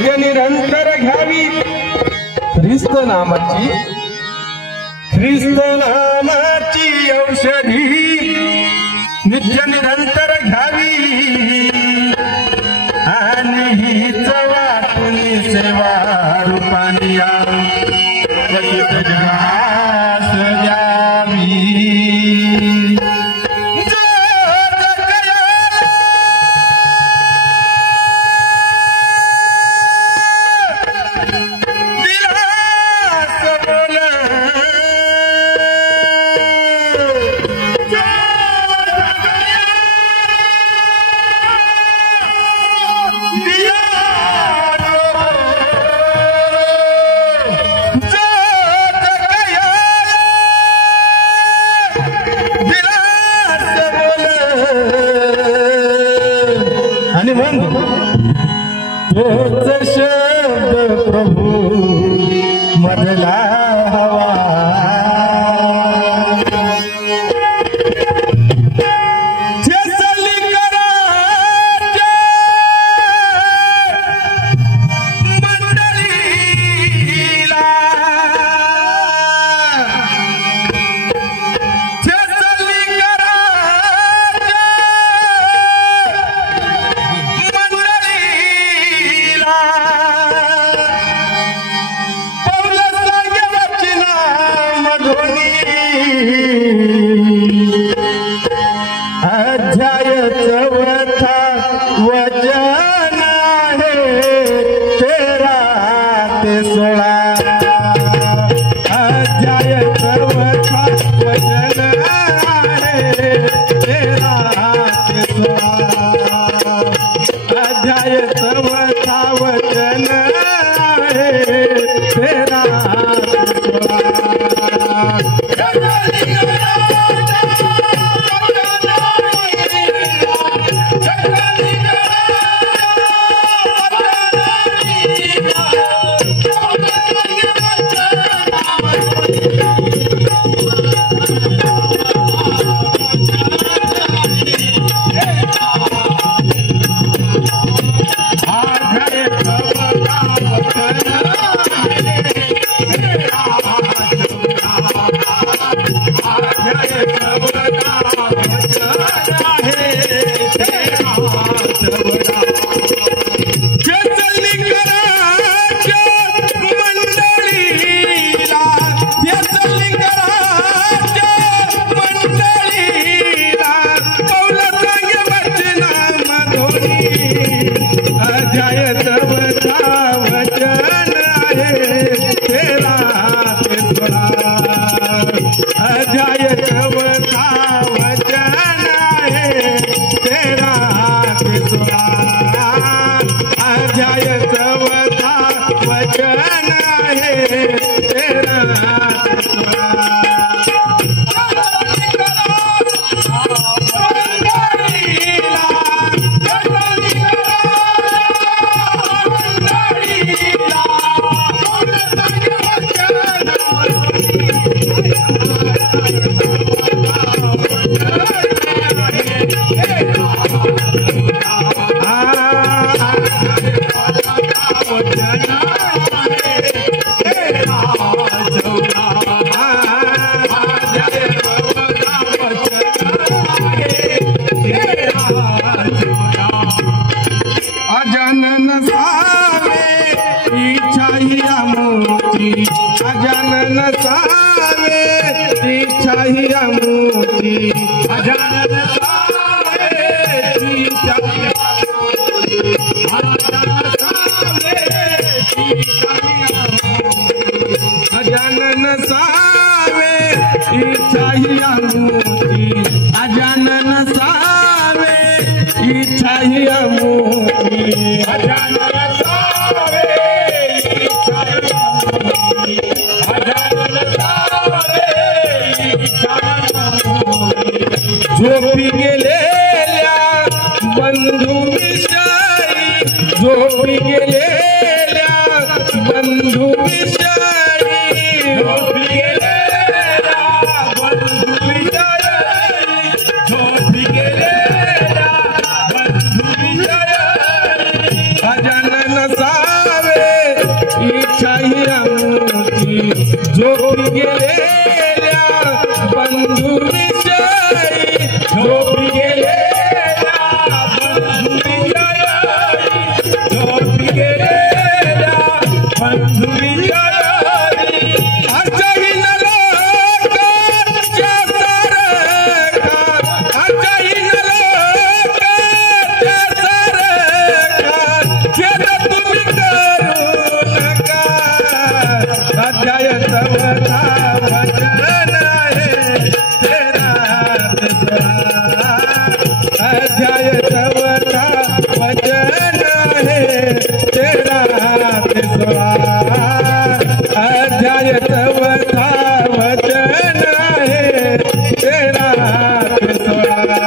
नित्य निरंतर घ्यावी ख्रिस्त नामाची औषधी नित्य निरंतर घ्यावी आणि हीच वाटून सेवा रूपाने पतित जनास द्यावी। आणि मग तोच शब्द प्रभू मधला हवा अध्याय 4 वचन आहे 13 ते 16। अध्याय 4 वचन आहे 13 ते 16। अध्याय 4 वचन आहे 13 ते 16। झोपी गेलेल्या बंधू विषयी, झोपी गेलेल्या बंधू विषयी, झोपी गेलेल्या बंधू विषयी, झोपी गेलेल्या बंधू विषयी, गजानन सा अध्याय चौथा वचन है तेरा 16 अध्याय चौथा वचन है तेरा 16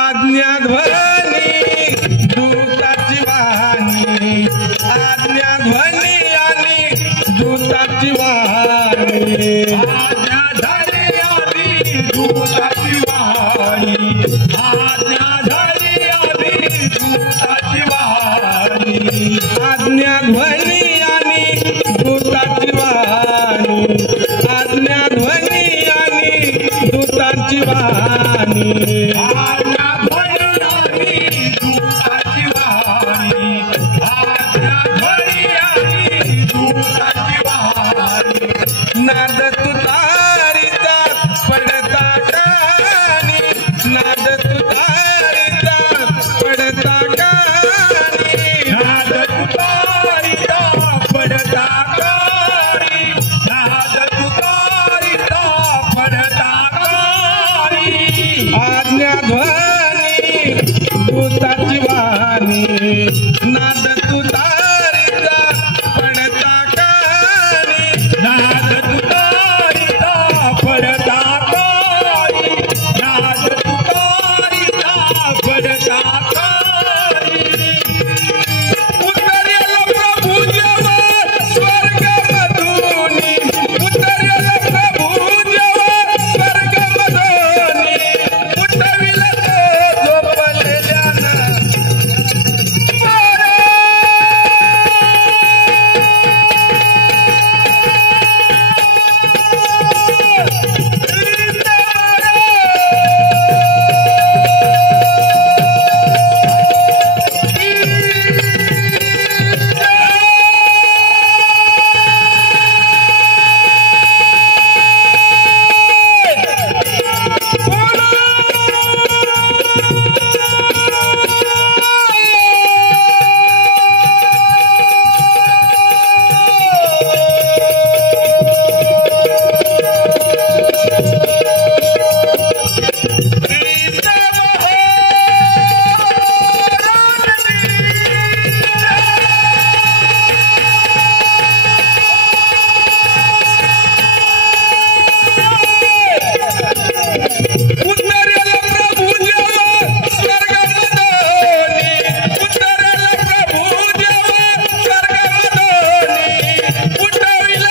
आज्ञा ध्वनि दुख आज्ञा ध्वनी आणि दूताची वाणी आज्ञा ध्वनी आणि दूताची वाणी आज्ञा ध्वनी आणि दूताची वाणी आज्ञा ध्वनी आणि दूताची वाणी नाद तुतारीचा पडता कानी नाद तुतारीचा पडता कानी नाद तुतारीचा पडता कानी नाद तुतारीचा पडता कानी आज्ञा ध्वनी दूताची वाणी नाद तुतारीचा पडता कानी नाद तुतारीचा पडता कानी नाद तुतारीचा पडता कानी उतरेल प्रभू जेव्हा स्वर्गमधूनी उतरेल प्रभू जेव्हा स्वर्गमधूनी उठविल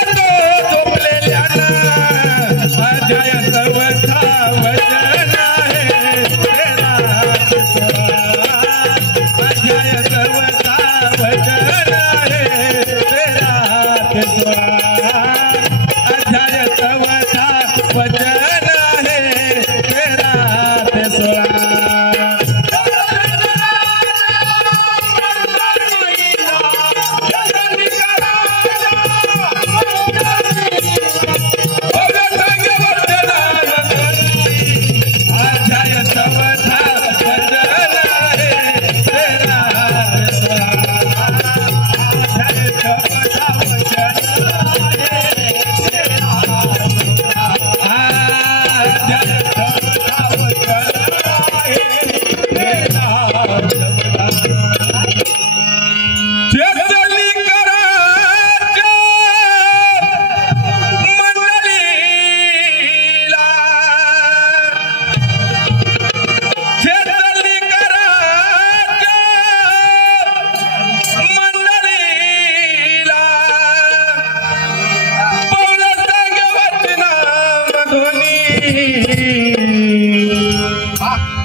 तो झोपलेल्याना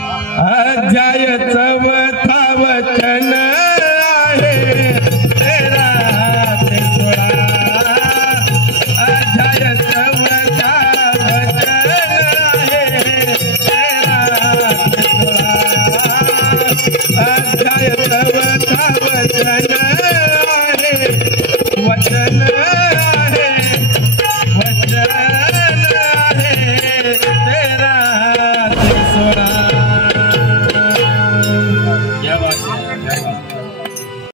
अध्याय चौथा वचन आहे तेरा ते 16 अध्याय चौथा वचन आहे तेरा ते 16 अध्याय चौथा वचन आहे वचन